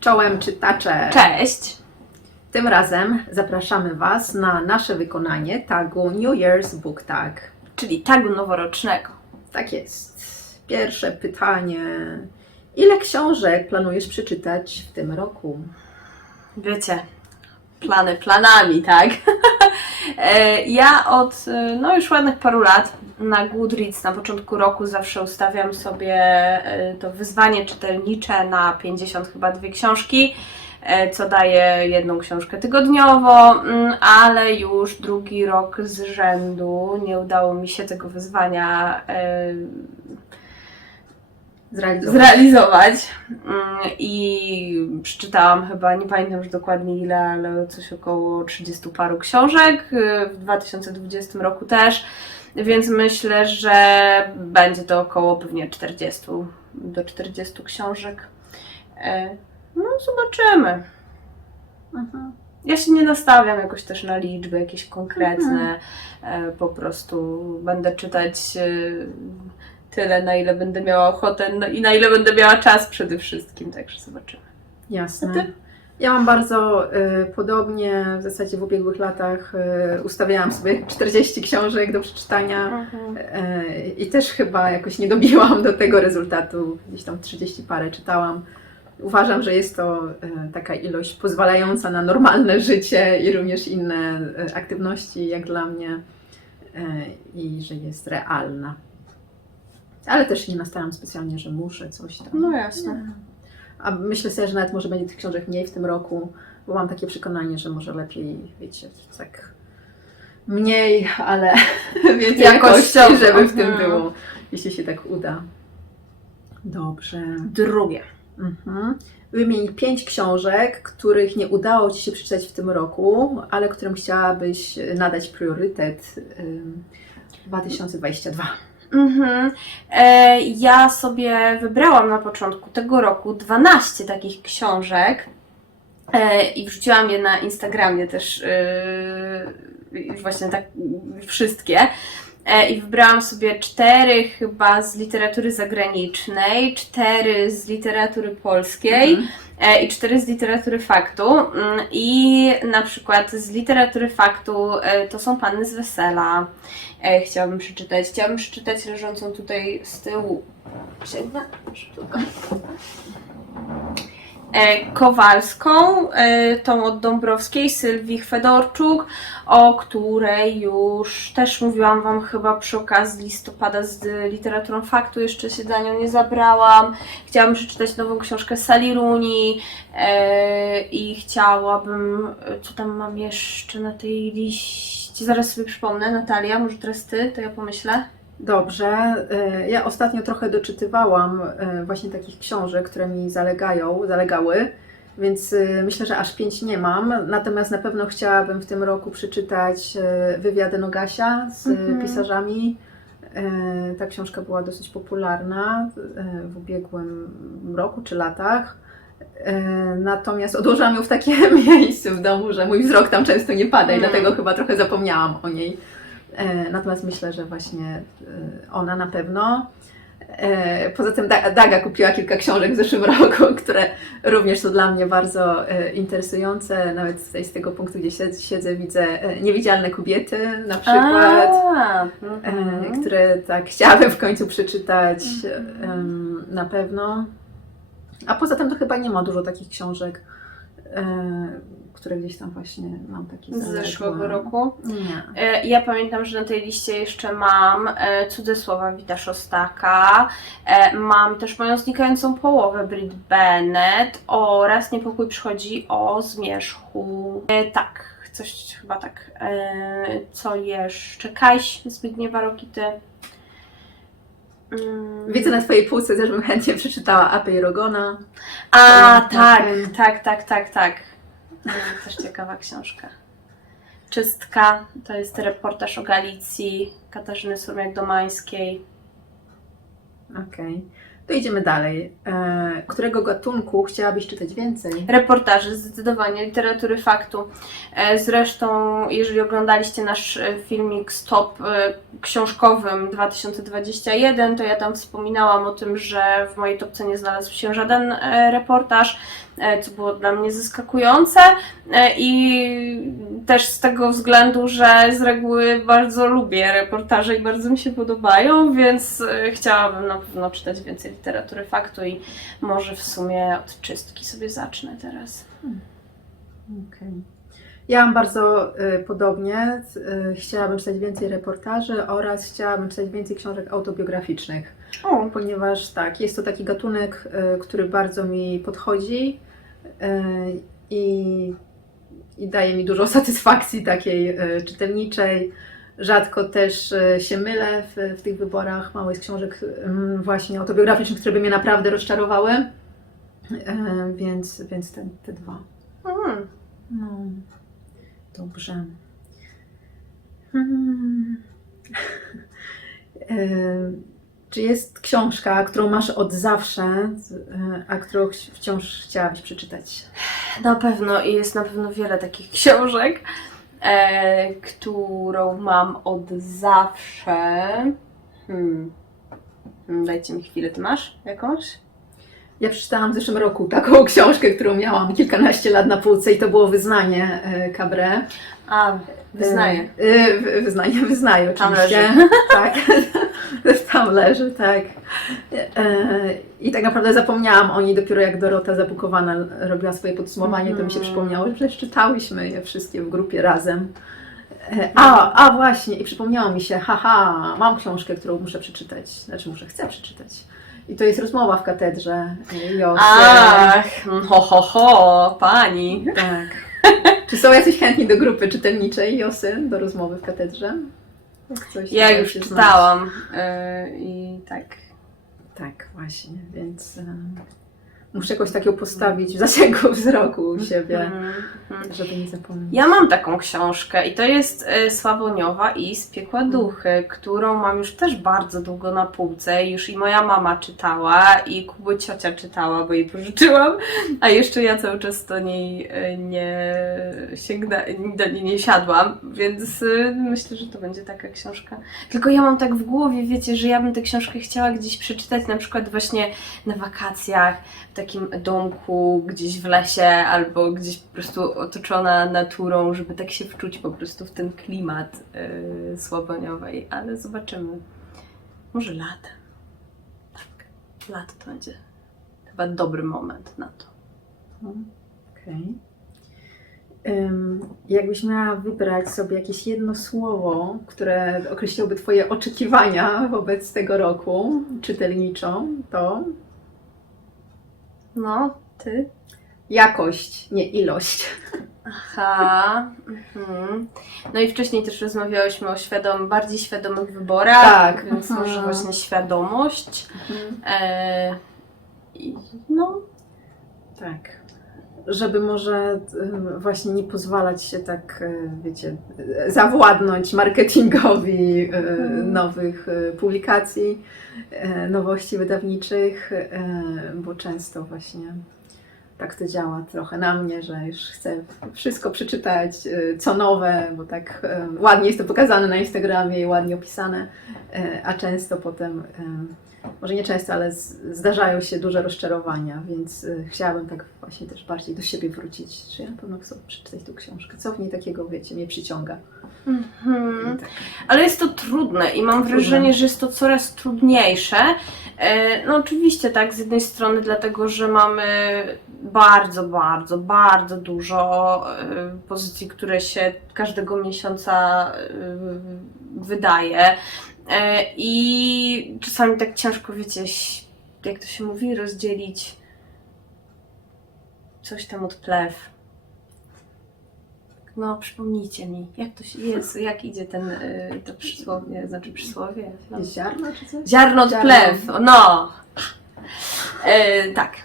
Czołem czytacze! Cześć! Tym razem zapraszamy Was na nasze wykonanie tagu New Year's Book Tag. Czyli tagu noworocznego. Tak jest. Pierwsze pytanie. Ile książek planujesz przeczytać w tym roku? Wiecie, plany planami, tak? E, ja od e, no już ładnych paru lat na Goodreads na początku roku zawsze ustawiam sobie e, to wyzwanie czytelnicze na 50 chyba dwie książki, co daje jedną książkę tygodniowo, mm, ale już drugi rok z rzędu nie udało mi się tego wyzwania Zrealizować. zrealizować. Mm, I przeczytałam chyba, nie pamiętam już dokładnie ile, ale coś około 30 paru książek y, w 2020 roku też. Więc myślę, że będzie to około pewnie 40 do 40 książek. E, No, zobaczymy. Mhm. Ja się nie nastawiam jakoś też na liczby jakieś konkretne. E, Po prostu będę czytać e, tyle, na ile będę miała ochotę no i na ile będę miała czas przede wszystkim, także zobaczymy. Jasne. A ty? Ja mam bardzo y, podobnie, w zasadzie w ubiegłych latach y, ustawiałam sobie 40 książek do przeczytania y, i też chyba jakoś nie dobiłam do tego rezultatu. Gdzieś tam 30 parę czytałam. Uważam, że jest to y, taka ilość pozwalająca na normalne życie i również inne y, aktywności, jak dla mnie, y, i że jest realna. Ale też nie nastawiam specjalnie, że muszę coś tam. No jasne. A myślę sobie, że nawet może będzie tych książek mniej w tym roku, bo mam takie przekonanie, że może lepiej, wiecie, tak mniej, ale więcej jakości, żeby w tym było, jeśli się tak uda. Dobrze. Drugie. Mhm. Wymień pięć książek, których nie udało Ci się przeczytać w tym roku, ale którym chciałabyś nadać priorytet ym, 2022. Mhm. E, ja sobie wybrałam na początku tego roku 12 takich książek e, i wrzuciłam je na Instagramie też e, właśnie tak wszystkie. E, I wybrałam sobie cztery chyba z literatury zagranicznej, cztery z literatury polskiej. Mhm. E, i cztery z literatury faktu. Mm, I na przykład z literatury faktu e, to są Panny z Wesela. Chciałabym przeczytać. Chciałabym przeczytać leżącą tutaj z tyłu księgę. Sztuka. E, Kowalską, e, tą od Dąbrowskiej, Sylwii Fedorczuk, o której już też mówiłam Wam chyba przy okazji listopada z literaturą faktu, jeszcze się za nią nie zabrałam. Chciałabym przeczytać nową książkę Sally Rooney e, i chciałabym, co tam mam jeszcze na tej liście, zaraz sobie przypomnę, Natalia, może teraz Ty, to ja pomyślę. Dobrze. Y, Ja ostatnio trochę doczytywałam y, właśnie takich książek, które mi zalegają, zalegały, więc y, myślę, że aż pięć nie mam. Natomiast na pewno chciałabym w tym roku przeczytać wywiady Nogasia z Mhm. pisarzami. Ta książka była dosyć popularna w ubiegłym roku czy latach. Natomiast odłożyłam ją w takim miejscu w domu, że mój wzrok tam często nie pada i Mm. dlatego chyba trochę zapomniałam o niej. E, Natomiast myślę, że właśnie e, ona na pewno. E, Poza tym Da- Daga kupiła kilka książek w zeszłym roku, które również są dla mnie bardzo interesujące. Nawet tutaj z tego punktu, gdzie siedzę, siedzę widzę Niewidzialne kobiety na przykład, A, mhm. które tak chciałabym w końcu przeczytać em, na pewno. A poza tym to chyba nie ma dużo takich książek, które gdzieś tam właśnie mam takie z zaległe. zeszłego roku. Nie. E, Ja pamiętam, że na tej liście jeszcze mam e, Cudze słowa Wita Szostaka, e, mam też moją znikającą połowę Brit Bennett oraz Niepokój przychodzi o zmierzchu. E, tak, coś chyba tak. E, co jeszcze? Kajś Zbigniewa Rokity. Mm. Widzę na Twojej półce, też bym chętnie przeczytała Apę i Rogona. A, tak, tak, tak, tak, tak. To Też ciekawa książka. Czystka to jest reportaż o Galicji Katarzyny Surmiak-Domańskiej. Okej. To idziemy dalej. E, którego gatunku chciałabyś czytać więcej? Reportaże, zdecydowanie, literatury faktu. E, Zresztą, jeżeli oglądaliście nasz e, filmik Stop e, książkowym 2021, to ja tam wspominałam o tym, że w mojej topce nie znalazł się żaden e, reportaż. E, co było dla mnie zaskakujące e, i też z tego względu, że z reguły bardzo lubię reportaże i bardzo mi się podobają, więc e, chciałabym na pewno czytać więcej literatury faktu i może w sumie od czystki sobie zacznę teraz. Okej. Ja mam bardzo y, podobnie. Y, chciałabym czytać więcej reportaży oraz chciałabym czytać więcej książek autobiograficznych, O, ponieważ tak, jest to taki gatunek, y, który bardzo mi podchodzi i, i daje mi dużo satysfakcji takiej y, czytelniczej. Rzadko też y, się mylę w, w tych wyborach. Mało jest książek właśnie autobiograficznych, które by mnie naprawdę rozczarowały. Więc, więc te, te dwa. mm. No, dobrze. Hmm. Czy jest książka, którą masz od zawsze, e, a którą wciąż chciałabyś przeczytać? Na pewno i jest na pewno wiele takich książek, e, którą mam od zawsze. Hmm. Hmm, Dajcie mi chwilę, ty masz jakąś? Ja przeczytałam w zeszłym roku taką książkę, którą miałam kilkanaście lat na półce i to było Wyznanie e, Cabré. A, wyznaję. E, e, wy- Wyznanie, wyznaję Tam oczywiście. Tak, tam leży, tak. E, I tak naprawdę zapomniałam o niej dopiero jak Dorota Zabukowana robiła swoje podsumowanie, to mi się Mhm. przypomniało, że czytałyśmy je wszystkie w grupie razem. E, A, a właśnie, i przypomniało mi się, haha, mam książkę, którą muszę przeczytać, znaczy muszę, chcę przeczytać. I to jest rozmowa w katedrze e, Josy. Ach, ho, ho, ho, pani. Tak. Czy są jacyś chętni do grupy czytelniczej Josy, do rozmowy w katedrze? Coś Ja już czytałam e, i tak. Tak, właśnie, więc e, muszę jakoś taką postawić w zasięgu wzroku u siebie, Mhm, mhm. żeby nie zapomnieć. Ja mam taką książkę i to jest e, Sławoniowa i z piekła duchy, którą mam już też bardzo długo na półce. Już i moja mama czytała i Kubu ciocia czytała, bo jej pożyczyłam, a jeszcze ja cały czas do niej e, nie sięgna, do niej nie siadłam, więc e, myślę, że to będzie taka książka. Tylko ja mam tak w głowie, wiecie, że ja bym tę książkę chciała gdzieś przeczytać, na przykład właśnie na wakacjach, takim domku gdzieś w lesie albo gdzieś po prostu otoczona naturą, żeby tak się wczuć po prostu w ten klimat yy, słaboniowej, ale zobaczymy. Może latem. Tak, lato to będzie chyba dobry moment na to. Okej. Ym, Jakbyś miała wybrać sobie jakieś jedno słowo, które określiłoby Twoje oczekiwania wobec tego roku czytelniczą, to No, ty? jakość, nie ilość. Aha. Mhm. No i wcześniej też rozmawiałyśmy o świadom, bardziej świadomych wyborach, Tak, więc mhm. może właśnie świadomość. E, i no, Tak. Żeby może właśnie nie pozwalać się tak, y, wiecie, zawładnąć marketingowi y, Mhm. nowych y, publikacji, nowości wydawniczych, bo często właśnie tak to działa trochę na mnie, że już chcę wszystko przeczytać, co nowe, bo tak ładnie jest to pokazane na Instagramie i ładnie opisane, a często potem może nie często, ale zdarzają się duże rozczarowania, więc y, chciałabym tak właśnie też bardziej do siebie wrócić, czy ja na pewno chcę przeczytać tą książkę. Co w niej takiego, wiecie, mnie przyciąga. mhm. I tak. Ale jest to trudne i mam Trudne. wrażenie, że jest to coraz trudniejsze. E, No oczywiście tak, z jednej strony dlatego, że mamy bardzo, bardzo, bardzo dużo e, pozycji, które się każdego miesiąca e, wydaje. E, I czasami tak ciężko, wiecie, jak to się mówi, rozdzielić coś tam od plew. No, przypomnijcie mi, jak to się jest, jak idzie ten, y, to przysłowie, znaczy przysłowie? No. Ziarno czy coś? Ziarno od plew, no. E, tak.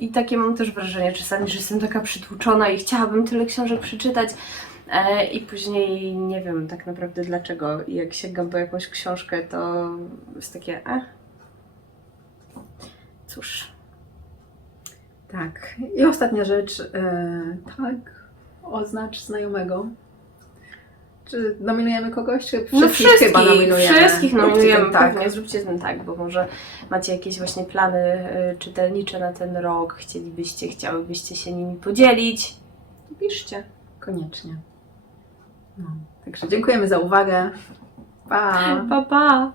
I takie mam też wrażenie czasami, że jestem taka przytłuczona i chciałabym tyle książek przeczytać. E, I później nie wiem tak naprawdę dlaczego. Jak sięgam po jakąś książkę, to jest takie, e. Cóż. Tak. I ostatnia rzecz, e, tak, oznacz znajomego. Czy nominujemy kogoś? Czy No wszystkich, wszystkich, chyba nominujemy? wszystkich nominujemy, tak. pewnie, zróbcie ten tak, bo może macie jakieś właśnie plany y, czytelnicze na ten rok, chcielibyście, chciałybyście się nimi podzielić, piszcie. Koniecznie. Także dziękujemy za uwagę. Pa! Pa, pa!